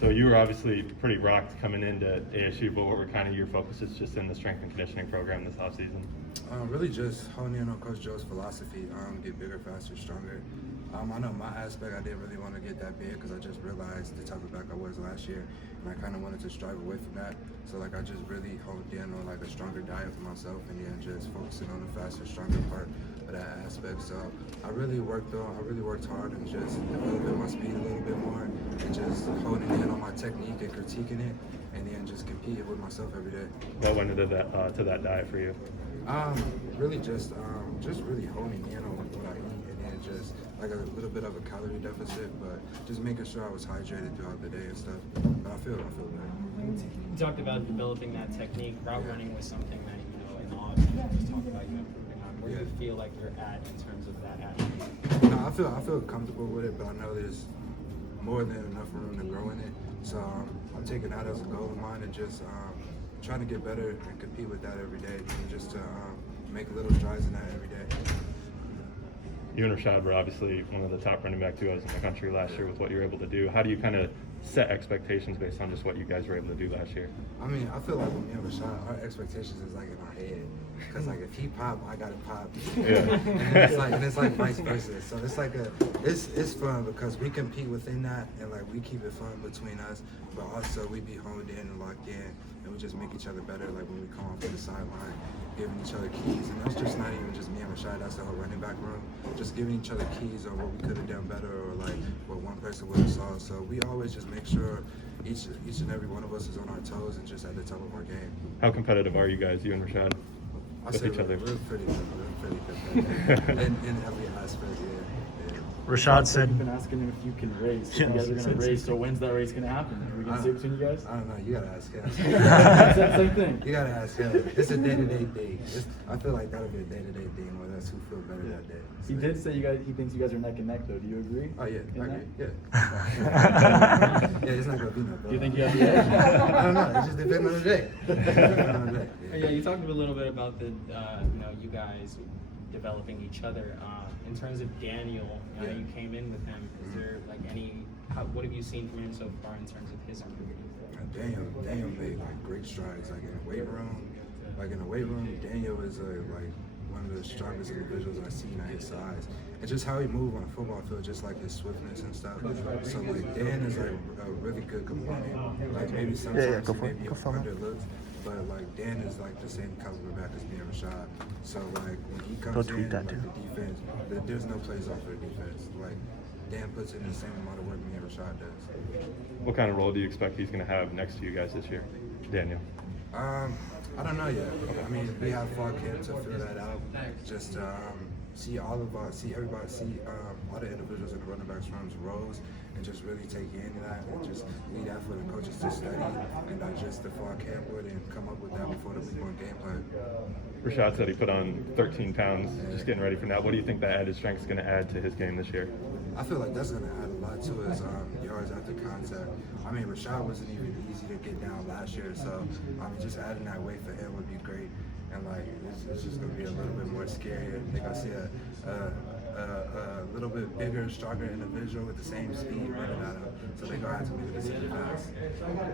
So you were obviously pretty rocked coming into ASU, but what were kind of your focuses just in the strength and conditioning program this offseason? Really just honing in on Coach Joe's philosophy, get bigger, faster, stronger. I know my aspect, I didn't really want to get that big because I just realized the type of back I was last year, and I kind of wanted to strive away from that. So like I just really honed in on like a stronger diet for myself, and then just focusing on the faster, stronger part of that aspect. So I really worked hard and just developing my speed a little bit more, and just honing in on my technique and critiquing it, and then just competing with myself every day. What went into that to that diet for you? Really just really honing in on what I eat, and then just like a little bit of a calorie deficit, but just making sure I was hydrated throughout the day and stuff. But I feel good. You talked about developing that technique. Route running was something that, in the off season, just talked about you improving on. Where do you feel like you're at in terms of that attribute? No, I feel comfortable with it, but I know there's more than enough room to grow in it. So I'm taking that as a goal of mine, and just trying to get better and compete with that every day, and just to make little strides in that every day. You and Rashad were obviously one of the top running back duos in the country last year with what you were able to do. How do you kind of set expectations based on just what you guys were able to do last year? I mean, I feel like with me and Rashad, our expectations is like in our head. Because like if he pop, I gotta pop. Yeah. and it's like vice versa. So it's like it's fun because we compete within that, and like we keep it fun between us, but also we be honed in and locked in, and we just make each other better. Like when we come off to the sideline, giving each other keys, and that's just not even just me and Rashad. That's the whole running back room. Just giving each other keys on what we could have done better, or like what one person would have saw. So we always just make sure each and every one of us is on our toes and just at the top of our game. How competitive are you guys, you and Rashad, with each other? We're pretty good. in every aspect, yeah. Rashad said, You've been asking him if you can race. You guys are going to race, so when's that race going to happen? Are we going to see it between you guys? I don't know. You got to ask him. Same thing. You got to ask him. It's a day-to-day thing. I feel like that'll be a day-to-day thing where that's who feel better that day. He did say he thinks you guys are neck and neck, though. Do you agree? Oh, yeah. I agree. Yeah. Yeah, it's not going to be no Do you think you have the edge? I don't know. It just depends on the day. Yeah, you talked a little bit about the, you guys developing each other. In terms of Daniel, you came in with him. Is there like what have you seen from him so far in terms of his improvement? Daniel made like great strides. Like in the weight room, Daniel is like one of the strongest individuals I've seen at his size. And just how he moved on a football field, just like his swiftness and stuff. So like Dan is like a really good component. Like maybe sometimes he may be underlooked, but like Dan is like the same caliber back as me and Rashad. So like when he comes in, like the defense, there's no plays off for the defense. Like Dan puts in the same amount of work me and Rashad does. What kind of role do you expect he's going to have next to you guys this year, Daniel? I don't know yet. I mean, we have fall camp to figure that out. Just see all the individuals in the running backs rooms roles, and just really take into that, and just leave that for the coaches to study and digest the fall camp with, and come up with that before the week one game plan. Rashad said he put on 13 pounds just getting ready for that. What do you think that added strength is going to add to his game this year? I feel like that's going to add a lot to his yards after contact. I mean, Rashad wasn't even easy to get down last year, so I mean, just adding that weight for him would be great. And like, it's just going to be a little bit more scary. I think I see a little bit bigger, stronger individual with the same speed running at him. So they're going to have to make a decision fast.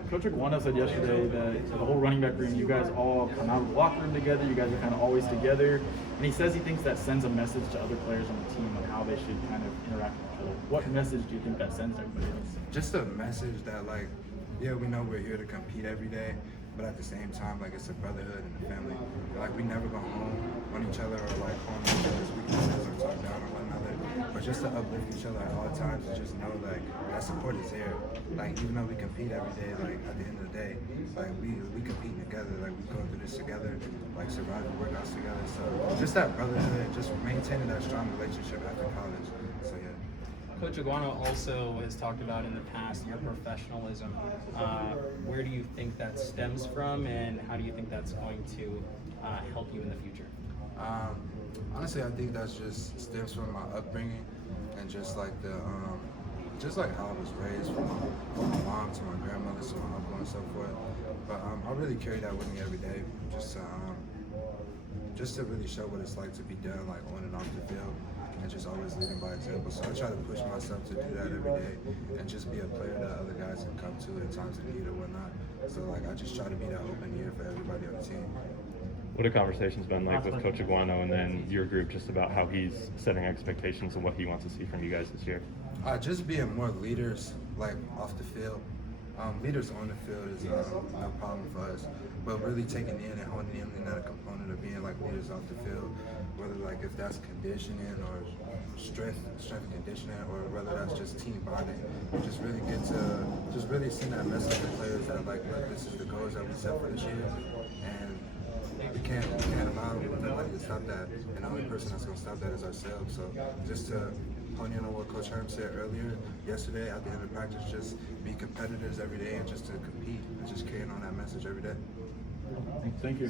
Coach Iguana said yesterday that the whole running back room, you guys all come out of the locker room together. You guys are kind of always together. And he says he thinks that sends a message to other players on the team on how they should kind of interact with each other. What message do you think that sends everybody else? Just a message that, like, yeah, we know we're here to compete every day, but at the same time, like, it's a brotherhood and a family. Like, we never go home on each other or like home each other's weaknesses or talk down on one another, but just to uplift each other at all times and just know like that support is there. Like, even though we compete every day, like at the end of the day, like we competing together, like we going through this together, like surviving workouts together. So just that brotherhood, just maintaining that strong relationship after college. So yeah. Coach Iguana also has talked about in the past your professionalism. Where do you think that stems from, and how do you think that's going to help you in the future? Honestly, I think that just stems from my upbringing and just like just like how I was raised, from my mom to my grandmother to my uncle and so forth. But I really carry that with me every day, just to really show what it's like to be done, like on and off the field. and just always leading by example. So I try to push myself to do that every day and just be a player that other guys can come to in times of need or whatnot. So like I just try to be that open ear for everybody on the team. What have conversations been like with Coach Iguano and then your group just about how he's setting expectations and what he wants to see from you guys this year? Just being more leaders, like off the field. Leaders on the field is no problem for us, but really taking in and honing in that component of being like leaders off the field, whether like if that's conditioning or strength and conditioning, or whether that's just team bonding, just really get to just really send that message to players that like, look, this is the goals that we set for this year, and we can't allow nobody to stop that, and the only person that's going to stop that is ourselves. So just to hone in on what Coach Herm said earlier yesterday at the end of practice, just be competitors every day and just to compete and just carrying on that message every day. Thank you.